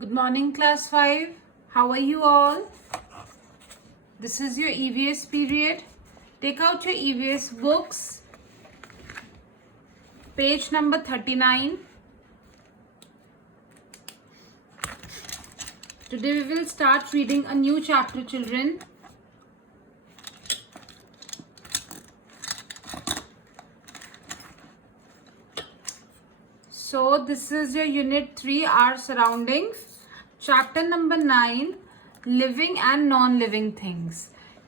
Good morning, class 5. How are you all? This is your EVS period. Take out your EVS books. Page number 39. Today we will start reading a new chapter, children. So this is your unit 3, our surroundings. Chapter number 9, living and non-living things.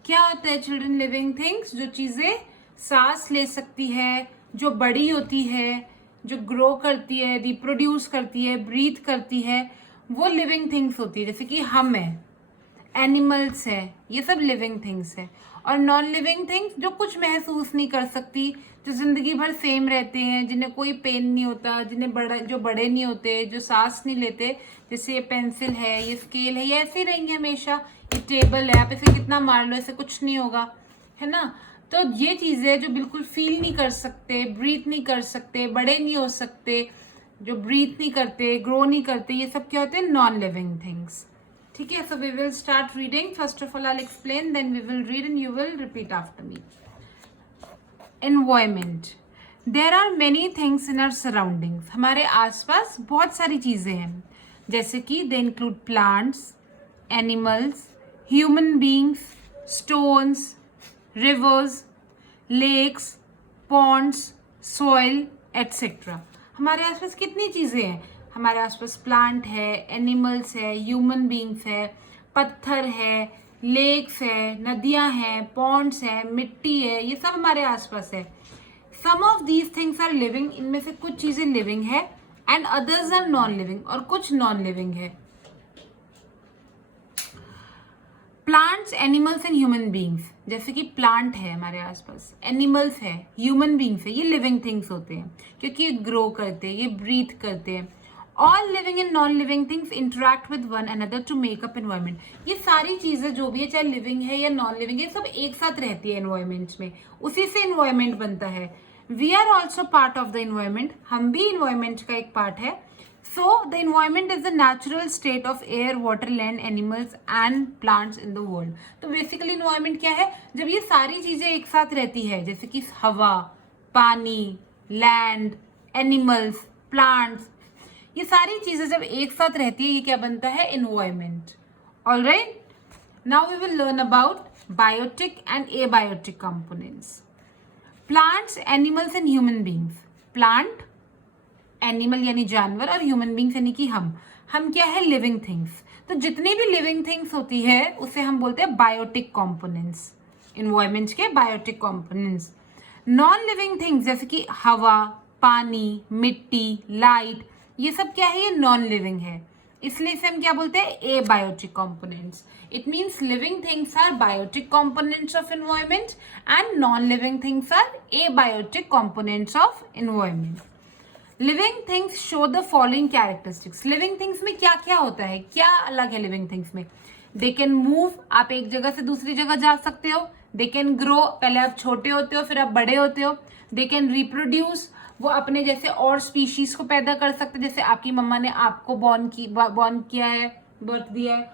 क्या होता है children living things? जो चीजें सांस ले सकती है, जो बड़ी होती है, जो ग्रो करती है, रिप्रोड्यूस करती है, ब्रीथ करती है, वो लिविंग थिंग्स होती है. जैसे कि हम है, एनिमल्स है, ये सब लिविंग थिंग्स है. और नॉन लिविंग थिंग्स जो कुछ महसूस नहीं कर सकती, जो जिंदगी भर सेम रहते हैं, जिन्हें कोई पेन नहीं होता, जो बड़े नहीं होते, जो सांस नहीं लेते. जैसे ये पेंसिल है, ये स्केल है, ये ऐसे ही रहेंगे हमेशा. ये टेबल है, आप इसे कितना मार लो ऐसे कुछ नहीं होगा, है ना. तो ये चीजें जो बिल्कुल फील नहीं कर सकते, ब्रीथ नहीं कर सकते, बड़े नहीं हो सकते, जो ब्रीथ नहीं करते, ग्रो नहीं करते, ये सब क्या होते हैं? Non living things. ठीक है. So we will start reading. First of all I will explain, then we will read and you will repeat after me. Environment. There are many things in our surroundings. हमारे आसपास बहुत सारी चीजें हैं. जैसे कि they include plants, animals, human beings, stones, rivers, lakes, ponds, soil etcetera. हमारे आसपास कितनी चीजें हैं? हमारे आसपास प्लांट है, एनिमल्स है, ह्यूमन बींग्स है, पत्थर है, लेक्स है, नदियां हैं, पॉन्ड्स है, मिट्टी है, ये सब हमारे आसपास है. Some of these things are living. इनमें से कुछ चीजें लिविंग है and others are non living, और कुछ नॉन लिविंग है. Plants, animals and human beings. जैसे कि प्लांट है हमारे आसपास, एनिमल्स है, ह्यूमन बींग्स है, ये लिविंग थिंग्स होते हैं क्योंकि ये ग्रो करते हैं, ये ब्रीथ करते हैं. All living and non living things interact with one another to make up environment. ये सारी चीजें जो भी है, चाहे लिविंग है या नॉन लिविंग है, सब एक साथ रहती है एनवायरमेंट्स में. उसी से एनवायरमेंट बनता है. We are also part of the environment. हम भी एनवायरमेंट का एक पार्ट है. So the environment is the natural state of air, water, land, animals and plants in the world. तो basically environment क्या है? जब ये सारी चीजें एक साथ रहती है, जैसे कि हवा, पानी, लैंड, एनिमल्स, प्लांट्स, ये सारी चीजें जब एक साथ रहती है, ये क्या बनता है? Environment. Alright. Now we will learn about biotic and abiotic components. Plants, animals and human beings. Plant, animal यानी जानवर, और ह्यूमन बींग्स यानी कि हम क्या है? Living things. तो जितनी भी लिविंग थिंग्स होती है उसे हम बोलते हैं बायोटिक कंपोनेंट्स. एनवायरमेंट के biotic components. Non living things जैसे कि हवा, पानी, मिट्टी, लाइट, ये सब क्या है? ये नॉन लिविंग है. इसलिए इसे हम क्या बोलते हैं? Abiotic components. It means living things are biotic components of environment and non living things are abiotic components of environment. Living things show the following characteristics. Living things में क्या क्या होता है? क्या अलग है लिविंग थिंग्स में? They can move. आप एक जगह से दूसरी जगह जा सकते हो. They can grow. पहले आप छोटे होते हो, फिर आप बड़े होते हो. They can reproduce. वो अपने जैसे और स्पीशीज को पैदा कर सकते हैं. जैसे आपकी मम्मा ने आपको बॉर्न किया है, बर्थ दिया है.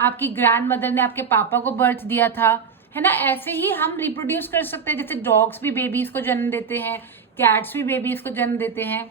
आपकी ग्रैंड मदर ने आपके पापा को बर्थ दिया था, है ना. ऐसे ही हम रिप्रोड्यूस कर सकते हैं. जैसे डॉग्स भी बेबीज को जन्म देते हैं, कैट्स भी बेबीज को जन्म देते हैं.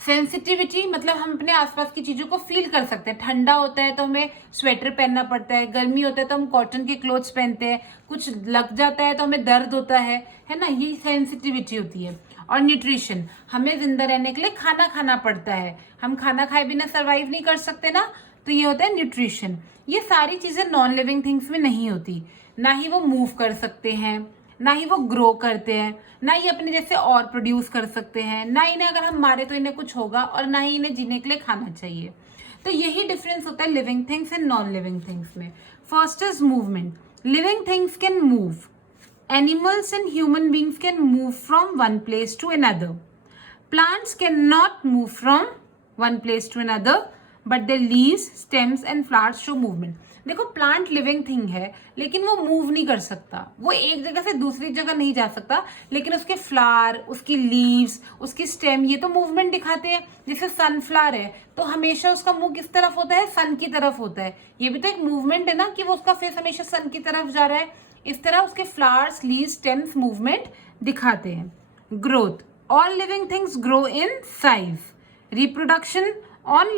सेंसिटिविटी मतलब हम अपने आसपास की चीजों को फील कर सकते हैं. ठंडा होता है तो हमें स्वेटर पहनना पड़ता है, गर्मी होता है तो हम कॉटन के क्लोथ्स पहनते हैं, कुछ लग जाता है तो हमें दर्द होता है ना. ये सेंसिटिविटी होती है. और न्यूट्रिशन, हमें जिंदा रहने के लिए खाना खाना पड़ता है. हम खाना खाए बिना सर्वाइव नहीं कर सकते ना, तो ये होता है न्यूट्रिशन. ये सारी चीजें नॉन लिविंग थिंग्स में नहीं होती. ना ही वो मूव कर सकते हैं, ना ही वो ग्रो करते हैं, ना ही अपने जैसे और प्रोड्यूस कर सकते हैं, ना इन्हें अगर हम मारे तो इन्हें कुछ होगा, और ना ही इन्हें जीने के लिए खाना चाहिए. तो यही डिफरेंस होता है living things and non living things में. First is movement. Living things can move. Animals and human beings can move from one place to another. Plants can not move from one place to another, but the leaves, stems and flowers show movement. देखो plant living thing है लेकिन वो move नहीं कर सकता, वो एक जगह से दूसरी जगह नहीं जा सकता, लेकिन उसके फ्लावर, उसकी लीव्स, उसकी स्टेम ये तो मूवमेंट दिखाते हैं। जैसे सनफ्लावर है तो हमेशा उसका मुंह किस तरफ होता है, सन की तरफ होता है, ये भी तो एक मूवमेंट है ना कि वो उसका फेस हमेशा सन की तरफ जा रहा है। इस तरह उसके फ्लावर्स, लीव्स, स्टेम्स मूवमेंट दिखाते हैं। Growth, all living things grow in size. Reproduction, all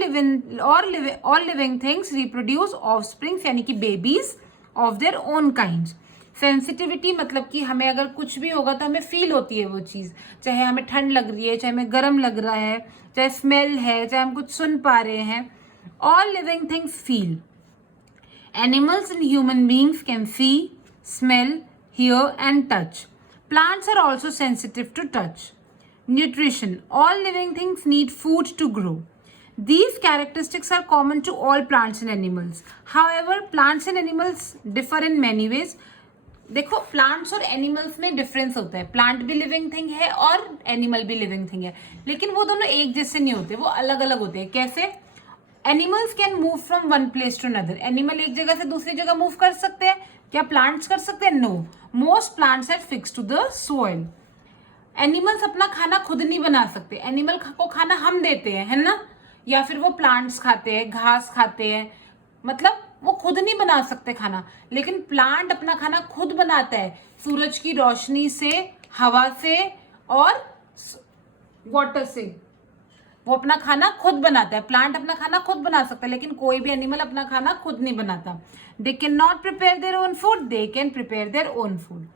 living things reproduce offsprings यानी कि babies of their own kinds। Sensitivity मतलब कि हमें अगर कुछ भी होगा तो हमें फील होती है वो चीज़, चाहे हमें ठंड लग रही है, चाहे हमें गर्म लग रहा है, चाहे स्मेल है, चाहे हम कुछ सुन पा रहे हैं। All living things feel. Animals and human beings can see, smell, hear and touch. Plants are also sensitive to touch. Nutrition. All living things need food to grow. These characteristics are common to all plants and animals. However, plants and animals differ in many ways. देखो plants और animals में difference होता है, plant भी living thing है और animal भी living thing है, लेकिन वो दोनों एक जैसे नहीं होते, वो अलग अलग होते हैं। कैसे? Animals can move from one place to another. Animal एक जगह से दूसरी जगह मूव कर सकते हैं, क्या प्लांट्स कर सकते हैं? No, most plants are fixed to the soil. Animals अपना खाना खुद नहीं बना सकते, एनिमल को खाना हम देते हैं, है ना, या फिर वो प्लांट्स खाते हैं, घास खाते हैं, मतलब वो खुद नहीं बना सकते खाना। लेकिन प्लांट अपना खाना खुद बनाता है, सूरज की रोशनी से, हवा से और वाटर से। वो अपना खाना खुद बनाता है, प्लांट अपना खाना खुद बना सकता है, लेकिन कोई भी एनिमल अपना खाना खुद नहीं बनाता। They can not prepare their own food, they can prepare their own food.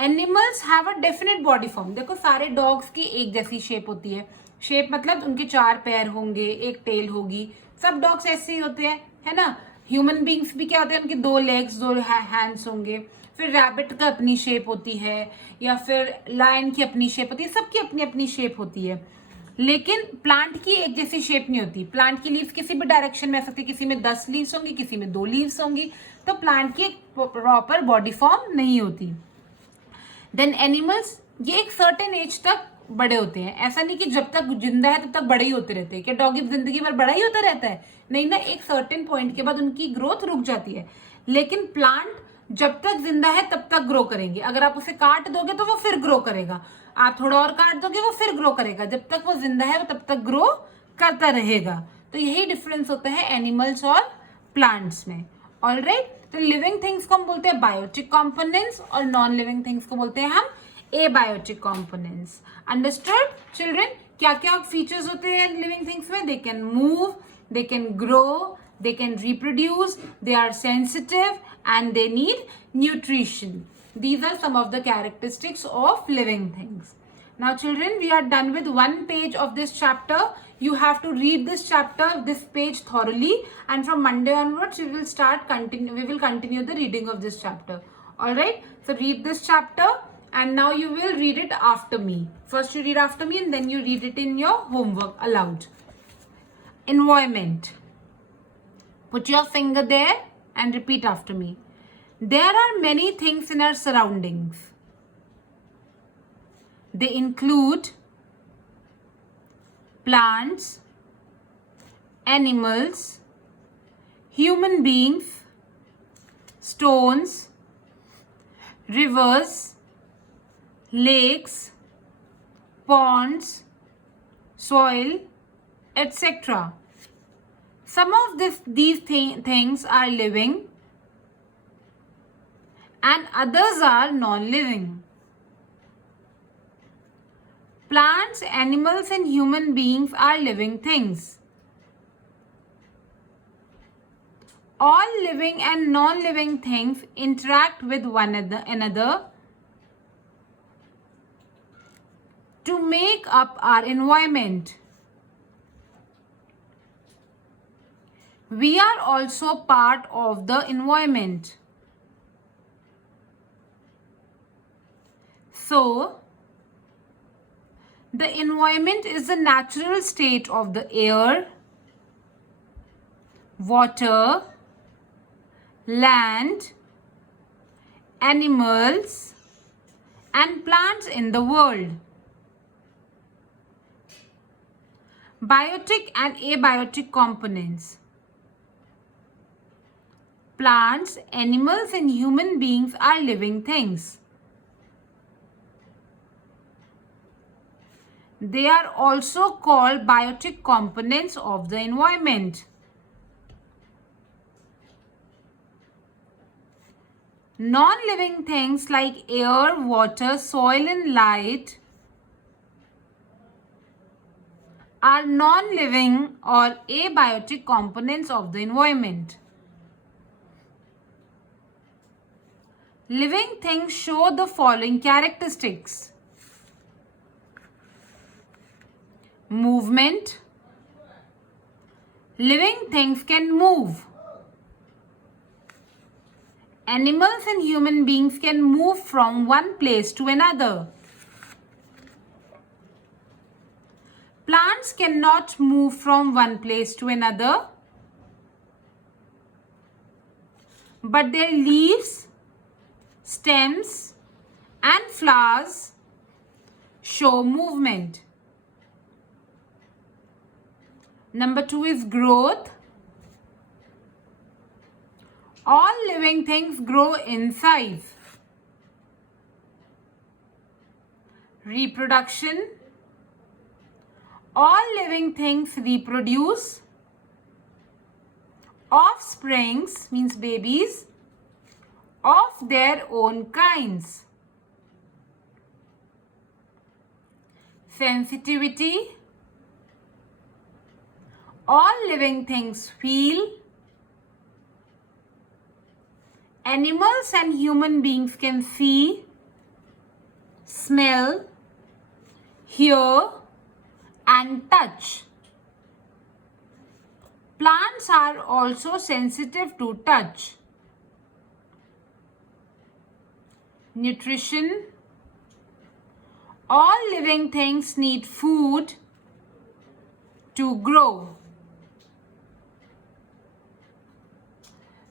Animals have a definite body form. देखो सारे डॉग्स की एक जैसी शेप होती है, शेप मतलब उनके 4 पैर होंगे, एक टेल होगी, सब डॉग्स ऐसे ही होते हैं, है ना। ह्यूमन बींग्स भी क्या होते हैं, उनके 2 लेग्स, 2 हैंड्स होंगे। फिर रैबिट का अपनी शेप होती है, या फिर लायन की अपनी शेप होती है, सबकी अपनी अपनी शेप होती है, लेकिन प्लांट की एक जैसी शेप नहीं होती। प्लांट की लीव्स किसी भी डायरेक्शन में आ सकती है, किसी में 10 लीव्स होंगी, किसी में 2 लीव्स होंगी, तो प्लांट की एक प्रॉपर बॉडी फॉर्म नहीं होती। देन एनिमल्स, ये एक सर्टेन एज तक बड़े होते हैं, ऐसा नहीं कि जब तक जिंदा है तब तक बड़े ही होते रहते हैं। क्या डॉगी जिंदगी भर बड़ा ही होता रहता है? नहीं ना, एक सर्टेन पॉइंट के बाद उनकी ग्रोथ रुक जाती है। लेकिन प्लांट जब तक जिंदा है तब तक ग्रो करेंगे, अगर आप उसे काट दोगे तो वो फिर ग्रो करेगा, आप थोड़ा और काट दोगे वो फिर ग्रो करेगा, जब तक वो जिंदा है वो तब तक ग्रो करता रहेगा। तो यही डिफरेंस होता है एनिमल्स और प्लांट्स में। ऑलराइट, तो लिविंग थिंग्स को हम बोलते हैं बायोटिक कंपोनेंट्स और नॉन लिविंग थिंग्स को बोलते हैं हम एबायोटिक कंपोनेंट्स। Understood children? क्या क्या फीचर्स होते हैं लिविंग थिंग्स में? They can move, they can grow, they can reproduce, they are sensitive and they need nutrition. These are some of the characteristics of living things. Now children, we are done with one page of this chapter. You have to read this chapter, this page thoroughly, and from Monday onwards we will continue the reading of this chapter. All right, so read this chapter and now you will read it after me. First you read after me and then you read it in your homework aloud. Environment. Put your finger there and repeat after me. There are many things in our surroundings. They include plants, animals, human beings, stones, rivers, lakes, ponds, soil, etc. Some of these things are living and others are non-living. Plants, animals and human beings are living things. All living and non-living things interact with one another to make up our environment. We are also part of the environment. So, the environment is the natural state of the air, water, land, animals, and plants in the world. Biotic and abiotic components. Plants, animals, and human beings are living things. They are also called biotic components of the environment. Non-living things like air, water, soil, and light are non-living or abiotic components of the environment. Living things show the following characteristics. Movement. Living things can move. Animals and human beings can move from one place to another. Plants cannot move from one place to another, but their leaves, stems, and flowers show movement. Number 2 is growth. All living things grow in size. Reproduction. All living things reproduce. Offsprings means babies of their own kinds. Sensitivity. All living things feel. Animals and human beings can see, smell, hear, and touch. Plants are also sensitive to touch. Nutrition. All living things need food to grow.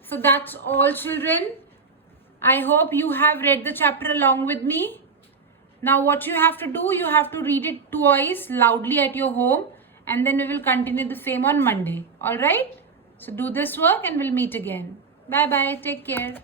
So that's all, children. I hope you have read the chapter along with me. Now what you have to do, you have to read it twice loudly at your home, and then we will continue the same on Monday. Alright? So do this work and we'll meet again. Bye bye. Take care.